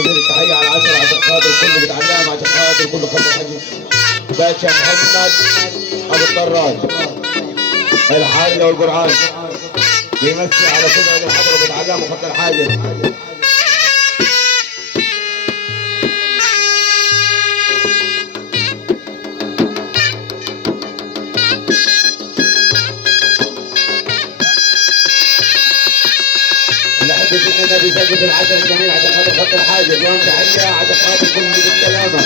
وزير التحيه على 10 عشان خاطر كل بتعلم، عشان خاطر كل خط الحاج باشا محمد ابو الطراز الحاجه والقرعان بيمسي على كل ولي الحضر وبتعلم وخط الحاجه. بإذن الله بيثبت العشر الجميل عشان خاطر خط الحاجة، اليوم تحية عشان خاطر كل بالسلامة،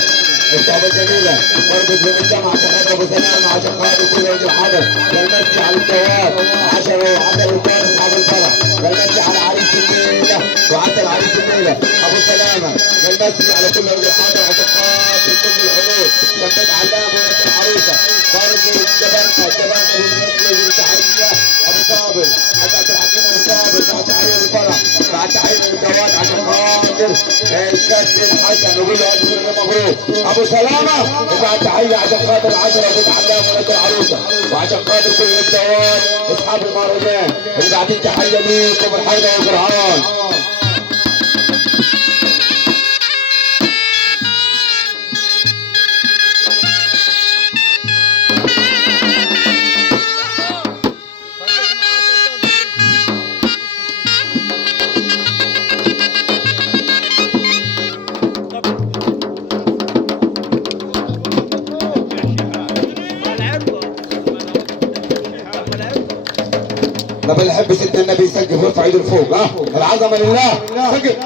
الصحبة الجميلة، مربط بالمجتمع عشان خاطر أبو سلامة، عشان خاطر كل ولد الحضر، بالمسي على الجواب، 10 وعسل الدار أصحاب الفرح، بالمسي على عريس الليلة، وعسل عريس الليلة، أبو سلامة، بالمسي على كل ولد الحضر عشان خاطر كل الحضور، شباب علام ولد العروسة، برضه جبرنا بالنسبة تحية أبو صابر، حتى عبد الحكيم أبو صابر، بعد تحية بالفرح. بعد تحيه للجواد عشان خاطر الكابتن الحسن نقول له الف مبروك ابو سلامه. بعد تحيه عشان خاطر العشره بنت علام ولاد العروسه، وعشان خاطر كل الجواد اصحاب المهرجان اللي بعدين تحيه ليكم الحيدر والقرعان. طب اللي يحب سيدنا النبي يسقف ويرفع ايده لفوق. العظمه لله. سقف.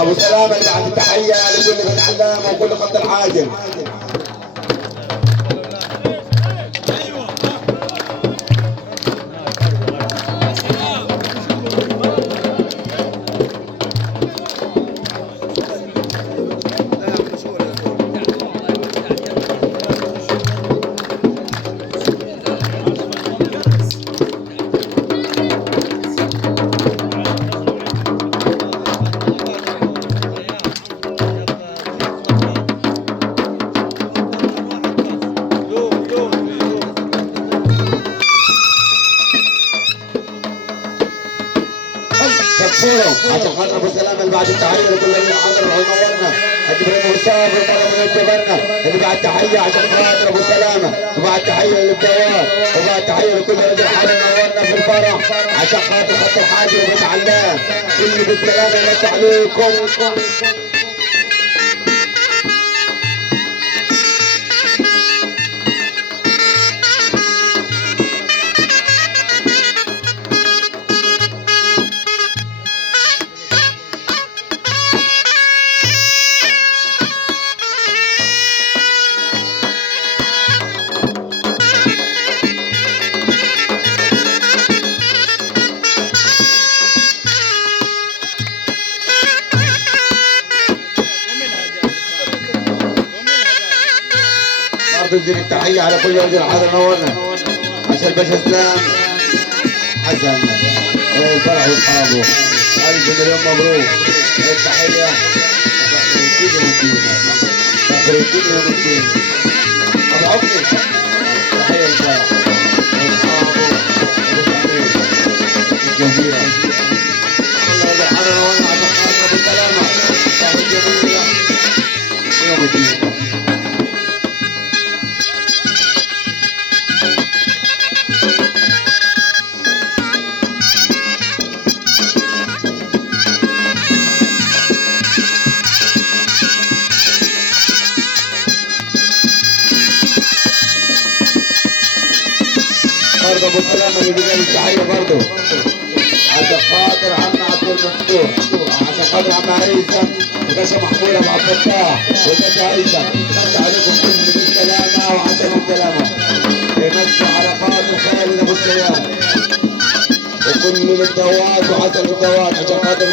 ابو سلامه بعد التحيه لكل بنت علامه وكل خط العاجل. عشان خاطر ابو سلامه اللي بعد التحيه لكل اللي حضر ونورنا، حاج ابراهيم وصابر طلب من الجبرنا اللي بعد تحيه عشان خاطر ابو سلامه، وبعد تحيه للجواد، وبعد تحيه لكل رجل حضر نورنا في الفرح عشان خاطر خط الحاج وبيت علام كل بالسلامه يمسي عليكم. تنزل التحيه على كل رجل حاضر نورنا عشان الباشا اسلام حسن الفرح واصحابه. الف مليون مبروك. التحيه فخر الدين يوم الدين، فخر الدين يوم الدين ابو عبدي. تحيه للفرح واصحابه الجزيره كل رجل حاضر نورنا عشان خاطر ابو سلامه صاحب الجميله يوم الدين. برضه ابو سلامه اللي بيجي التحيه برضه عشان خاطر عم عبد المفتوح، عشان خاطر عم عيسى وباشا محمود ابو عبد الفتاح وباشا عيسى. مسي عليكم كل بالسلامه وعسل السلامه. يمسي على خاطر خالد ابو السياد وكل الدوات وعسل الدوات عشان خاطر